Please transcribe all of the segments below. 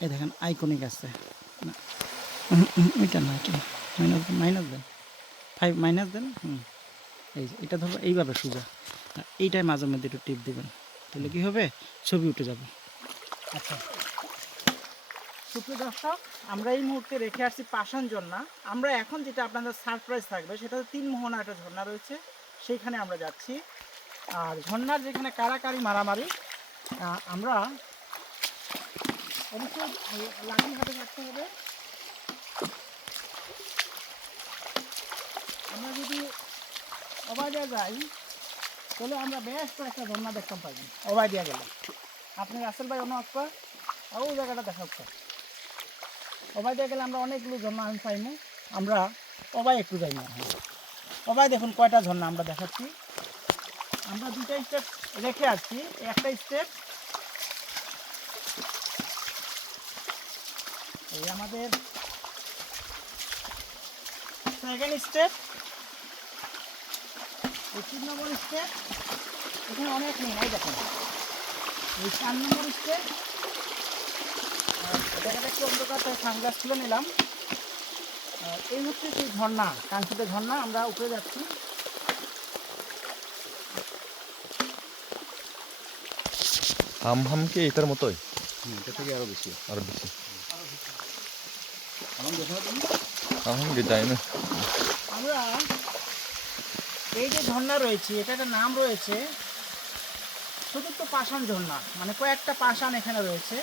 এই দেখেন আইকনিক আছে। ওইটা না, এটা minus then minus then. Five minus then, হুম। এই যে, এটা ধরো এইভাবে সোজা। এইটাই মাঝে মধ্যে একটু টিপ দেবেন। তাহলে কি হবে? ছবি উঠে যাবে। আচ্ছা। সুপ্রিয় দর্শক, আমরা এই মুহূর্তে রেখে আসছি পাষাণ ঝর্ণা। আমরা এখন যেটা আপনাদের সারপ্রাইজ থাকবে, সেটা তিন মোহনা একটা ঝর্ণা রয়েছে। সেইখানে আমরা যাচ্ছি। আর ঝর্ণার যেখানে কারাকারি মারামারি আমরা অবশ্যই এই হাতে থাকতে হবে। আমরা যদি অবাইডিয়া যাই, তাহলে আমরা বেশ একটা ঝর্ণা দেখতাম পাইনি অবাইডিয়া গেলে। আপনি রাসেল ভাই অন্য একটা ও জায়গাটা দেখা হচ্ছে অবাইডিয়া গেলে আমরা অনেকগুলো ঝর্ণা আমি পাইনি। আমরা অবাই একটু যাই না। অবাই দেখুন কয়টা ঝর্ণা আমরা দেখাচ্ছি। আমরা দুইটা স্টেপ রেখে আসছি। একটা স্টেপ এই আমাদের সেকেন্ড স্টেপ এই তিন নম্বর স্টেপ এখানে অনেক নেই দেখেন। এই চার নম্বর স্টেপ দেখা যাচ্ছে অন্ধকার তাই সানগ্লাস খুলে নিলাম। এই হচ্ছে সেই ঝর্ণা কাঙ্ক্ষিত ঝর্ণা আমরা উপরে যাচ্ছি। হাম হাম কি এটার মতোই? এটা থেকে আরও বেশি। আর বেশি। আমার এই যে ঝর্ণা রয়েছে এটা একটা নাম রয়েছে চতুর্থ পাষাণ মানে কয়েকটা পাষাণ এখানে রয়েছে।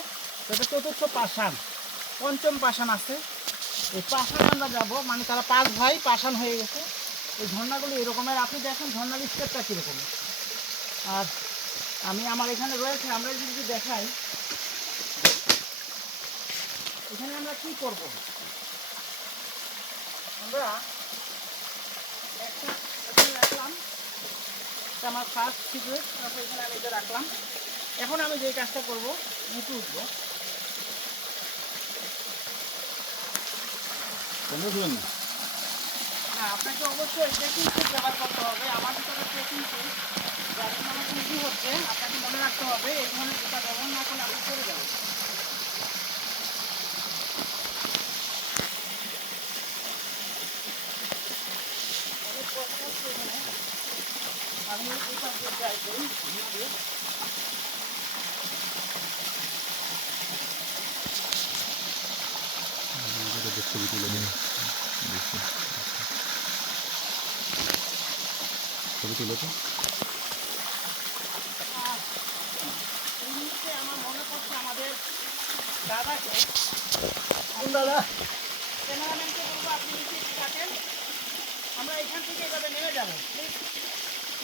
চতুর্থ পাষাণ, পঞ্চম পাষাণ আছে। এই পাষাণ আমরা যাব মানে তারা পাঁচ ভাই পাষাণ হয়ে গেছে। এই ঝর্ণাগুলো এরকমের, আপনি দেখেন ঝর্ণার স্টেপটা কীরকম। আর আমি, আমার এখানে রয়েছে, আমরা যদি দেখাই। এখানে আমরা কি করব? আমরা একটা এখানে রাখলাম। এটা আমার ফার্স্ট সিক্রেট তারপর এখানে আমি এটা রাখলাম। এখন আমি যে কাজটা করব নিচে উঠবো। না? আপনাকে অবশ্যই ট্রেকিং সুট ব্যবহার করতে হবে। আমার ভিতরে ট্রেকিং সুট যার জন্য আমার হচ্ছে আপনাকে মনে রাখতে হবে এই ধরনের জুতা ব্যবহার না করলে আপনি পড়ে যাবেন অনেক কষ্ট হচ্ছে এখানে। আমি দিয়ে try করি, ছবি তুলে ছবি তুলে তো আমার মনে পড়ছে আমাদের দাদাকে দাদা বলব আপনি নিচে থাকেন আমরা এখান থেকে এভাবে নেমে যাব।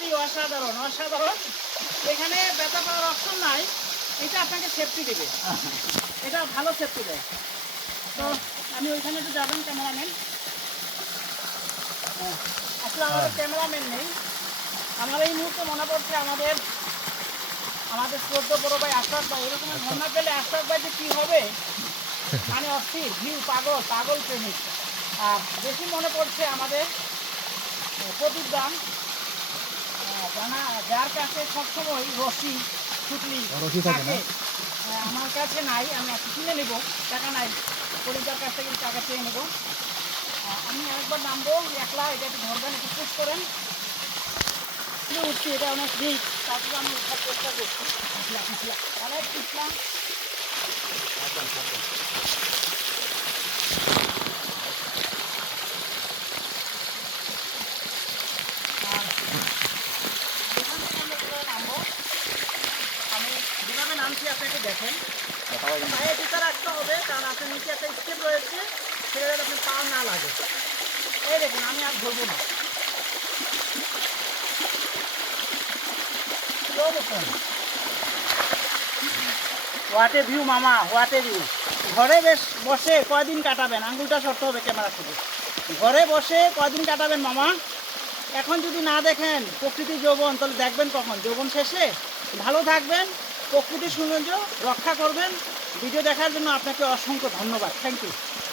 সত্যি অসাধারণ অসাধারণ। এখানে ব্যথা পাওয়ার অপশন নাই। এটা আপনাকে সেফটি দেবে। এটা ভালো সেফটি দেয়। তো আমি ওইখানে একটু যাবেন ক্যামেরাম্যান আসলে আমাদের ক্যামেরাম্যান নেই। আমার এই মুহূর্তে মনে পড়ছে আমাদের আমাদের শ্রদ্ধ বড় ভাই আশরাফ ভাই। এরকম ঝর্ণা পেলে আশরাফ ভাই যে কী হবে? মানে অস্থির ভিউ পাগল পাগল প্রেমিক। আর বেশি মনে পড়ছে আমাদের প্রদীপ দাম। যার কাছে সবসময় রশি ছুটলি থাকে হ্যাঁ, আমার কাছে নাই আমি একটু কিনে নেব টাকা নাই। প্রদীপদার কাছ থেকে টাকা চেয়ে নেব। আমি আরেকবার নামবো একলা এটা একটু ধরবেন একটু পুশ করেন। উঠছি এটা অনেক রিক তারপরে আমি উঠার চেষ্টা করছি। অনেক পিছলা। রাখেন পায়ে জুতা রাখতে হবে কারণ আপনার নিচে একটা স্টেপ রয়েছে সেটা যাতে পা না লাগে। এই দেখুন আমি আর ধরবো না। হোয়াটে ভিউ মামা? হোয়াটে ভিউ ঘরে বেশ বসে কয়দিন কাটাবেন? আঙ্গুলটা শর্ত হবে ক্যামেরা থেকে ঘরে বসে কয়দিন কাটাবেন মামা? এখন যদি না দেখেন প্রকৃতি যৌবন তাহলে দেখবেন কখন? যৌবন শেষে? ভালো থাকবেন। প্রকৃতির সৌন্দর্য রক্ষা করবেন। ভিডিও দেখার জন্য আপনাকে অসংখ্য ধন্যবাদ। Thank you